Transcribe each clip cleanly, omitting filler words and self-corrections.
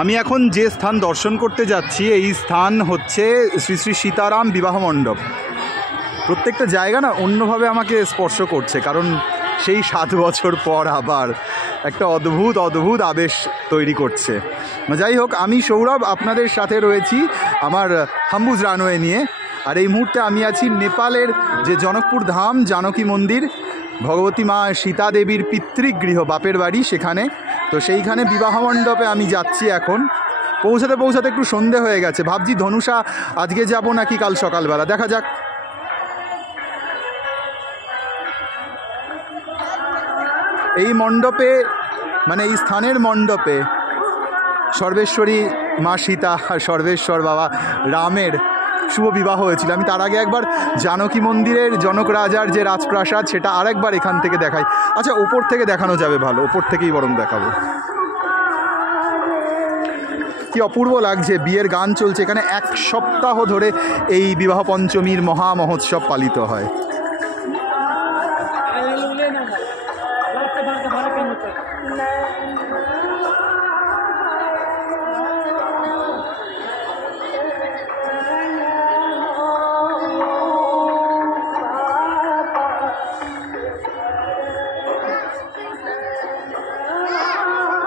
আমি এখন যে স্থান দর্শন করতে যাচ্ছি এই স্থান হচ্ছে শ্রী শ্রী সীতারাম বিবাহ মণ্ডপ। প্রত্যেকটা জায়গা না অন্যভাবে আমাকে স্পর্শ করছে, কারণ সেই 7 বছর পর আবার একটা অদ্ভুত অদ্ভুত আবেশ তৈরি করছে। যাই হোক, আমি সৌরভ আপনাদের সাথে রয়েছি আমার হাম্বুজ রানওয়ে নিয়ে। আর এই মুহূর্তে আমি আছি নেপালের যে জনকপুর ধাম জানকী মন্দির, ভগবতী মা সীতা দেবীর পিতৃগৃহ, বাপের বাড়ি সেখানে। তো সেইখানে বিবাহ মণ্ডপে আমি যাচ্ছি এখন। পৌঁছাতে পৌঁছাতে একটু সন্ধে হয়ে গেছে, ভাবছি ধনুষা আজকে যাব নাকি কাল সকালবেলা, দেখা যাক। এই মণ্ডপে মানে এই স্থানের মণ্ডপে সর্বেশ্বরী মা সীতা আর সর্বেশ্বর বাবা রামের শুভ বিবাহ হয়েছিল। আমি তার আগে একবার জানকী মন্দিরের জনক রাজার যে রাজপ্রাসাদ সেটা আরেকবার এখান থেকে দেখাই। আচ্ছা, ওপর থেকে দেখানো যাবে, ভালো, ওপর থেকেই বরং দেখাবো। কি অপূর্ব লাগছে, বিয়ের গান চলছে এখানে। 1 সপ্তাহ ধরে এই বিবাহ পঞ্চমীর মহা মহোৎসব পালিত হয়।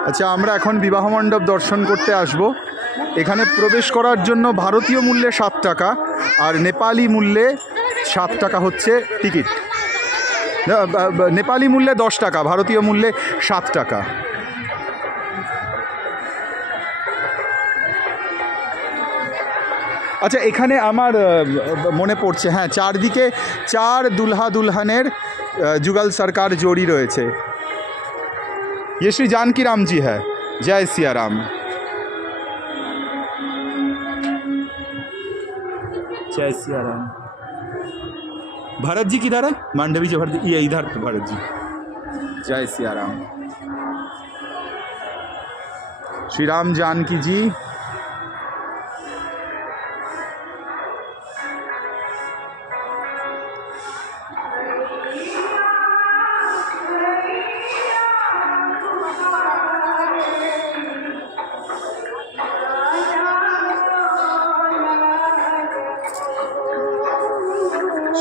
আচ্ছা, আমরা এখন বিবাহ মণ্ডপ দর্শন করতে আসব। এখানে প্রবেশ করার জন্য ভারতীয় মূল্যে 7 টাকা আর নেপালি মূল্যে 7 টাকা হচ্ছে টিকিট। নেপালি মূল্যে 10 টাকা, ভারতীয় মূল্যে 7 টাকা। আচ্ছা, এখানে আমার মনে পড়ছে, হ্যাঁ, চারদিকে 4 দুলহা দুলহানের जुगल सरकार जोड़ी रयेछे। ये श्री जानकी राम जी है। जय सिया राम। जय सिया राम। भरत जी किधर है? मांडवी जी, भरत ये इधर भरत जी। जय सिया राम। श्री राम जानकी जी।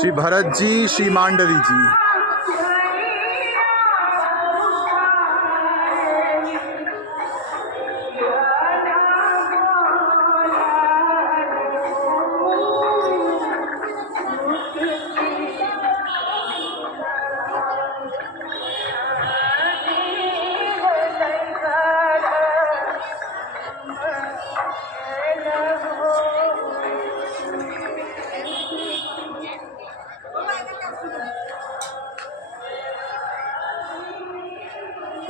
श्री भरत जी, श्री मांडवी जी।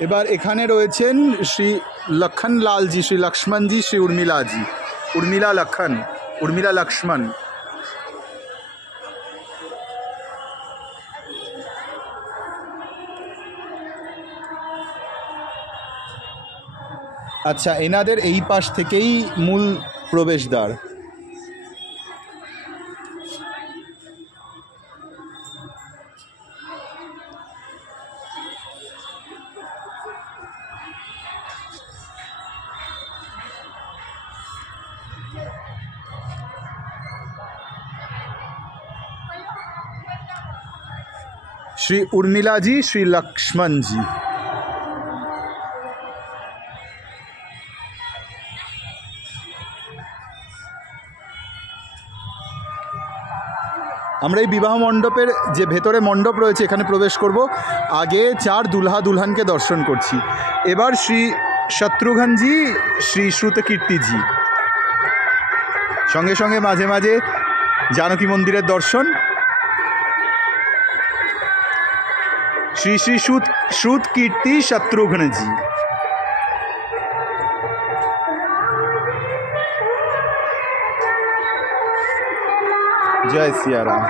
এবার এখানে রয়েছেন শ্রী লক্ষণলাল জি, শ্রী লক্ষ্মণ জি, শ্রী উর্মিলা জি। উর্মিলা লক্ষণ, উর্মিলা লক্ষ্মণ। আচ্ছা, এনাদের এই পাশ থেকেই মূল প্রবেশদ্বার। श्री उर्मिला जी, श्री लक्ष्मण जी। আমরা এই বিবাহ মণ্ডপের যে ভেতরে মণ্ডপ রয়েছে এখানে প্রবেশ করব। আগে 4 দুলহা দুলহানকে দর্শন করছি। এবার শ্রী শত্রুঘ্ন জি, শ্রী শ্রুতকীর্তি জি, সঙ্গে সঙ্গে মাঝে মাঝে জানকী মন্দিরের দর্শন। श्री श्री श्रुत कीर्ति शत्रुघ्न जी। जय सिया राम।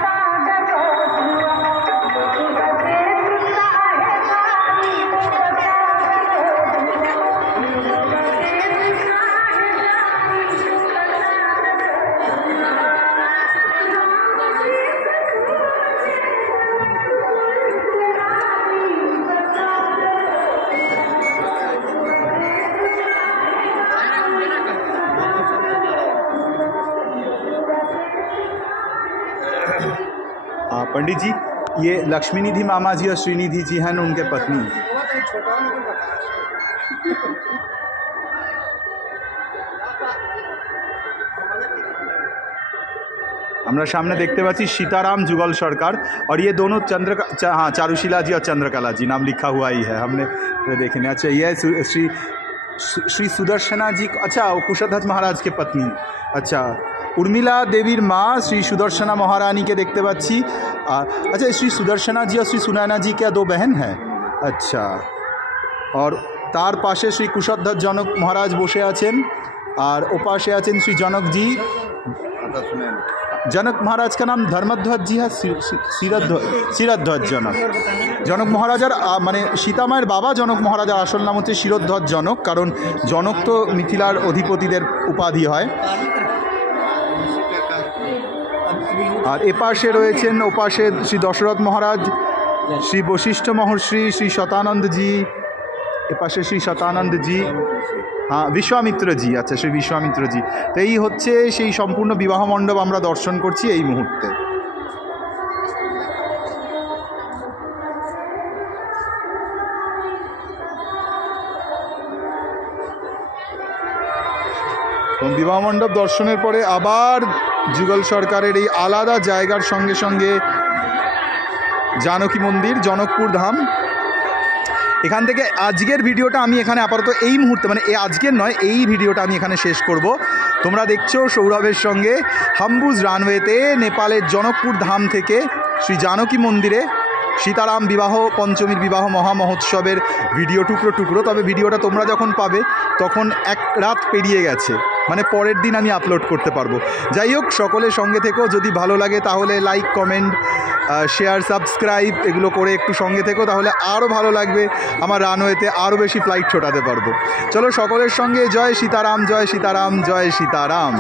पंडित जी, ये लक्ष्मी निधि मामा जी और श्रीनिधि जी हैं उनके पत्नी। আমরা সামনে দেখতে পাচ্ছি सीताराम जुगल सरकार और ये दोनों हाँ चारुशीला जी और चंद्रकला जी नाम लिखा हुआ ही है, हमने देखे नहीं। अच्छा ये श्री सुदर्शना जी, अच्छा वो कुशध्वज महाराज के पत्नी। अच्छा उर्मिला देवीर माँ श्री सुदर्शना महारानी के देखते पाচ্ছি। अच्छा श्री सुदर्शना जी और श्री सुनैना जी क्या दो बहन हैं? अच्छा, और तार पाशे श्री कुशध्वज जनक महाराज বসে আছেন और ওপাশে আছেন श्री जनक जी। जनक महाराज का नाम धर्मध्वज जी है, শিরধ্বজ जनक। जनक महाराजार माने सीता माয়ের बाबा जनक महाराजार आसल नाम হচ্ছে শিরধ্বজ जनक, कारण जनक तो मिथिलार अधिपतिদের उपाधि है। और एपाशे रयेछेन ओपाशे श्री दशरथ महाराज, श्री वशिष्ठ महर्षि, श्री शतानंद जी, एपाशे श्री शतानंद जी, हाँ विश्वामित्र जी। अच्छा श्री विश्वामित्र जी। तो এই হচ্ছে সেই সম্পূর্ণ বিবাহ মণ্ডপ আমরা দর্শন করছি এই মুহূর্তে। বিবাহ মণ্ডপ দর্শনের পরে আবার যুগল সরকারের এই আলাদা জায়গার সঙ্গে সঙ্গে জানকী মন্দির, জনকপুর ধাম। এখান থেকে আজকের ভিডিওটা আমি এখানে আপাতত এই মুহূর্তে মানে আজকের নয়, এই ভিডিওটা আমি এখানে শেষ করব। তোমরা দেখছো সৌরভের সঙ্গে হাম্বুজ রানওয়েতে নেপালের জনকপুর ধাম থেকে শ্রী জানকী মন্দিরে সীতারাম বিবাহ পঞ্চমীর বিবাহ মহামহোৎসবের ভিডিও টুকরো টুকরো। তবে ভিডিওটা তোমরা যখন পাবে তখন এক রাত পেরিয়ে গেছে, মানে পরের দিন আমি আপলোড করতে পারবো। যাই হোক, সকলের সঙ্গে থেকেও যদি ভালো লাগে তাহলে লাইক, কমেন্ট, শেয়ার, সাবস্ক্রাইব এগুলো করে একটু সঙ্গে থেকো, তাহলে আরও ভালো লাগবে, আমার রানওয়েতে আরও বেশি ফ্লাইট ছোটাতে পারবো। চলো সকলের সঙ্গে জয় সীতারাম, জয় সীতারাম, জয় সীতারাম।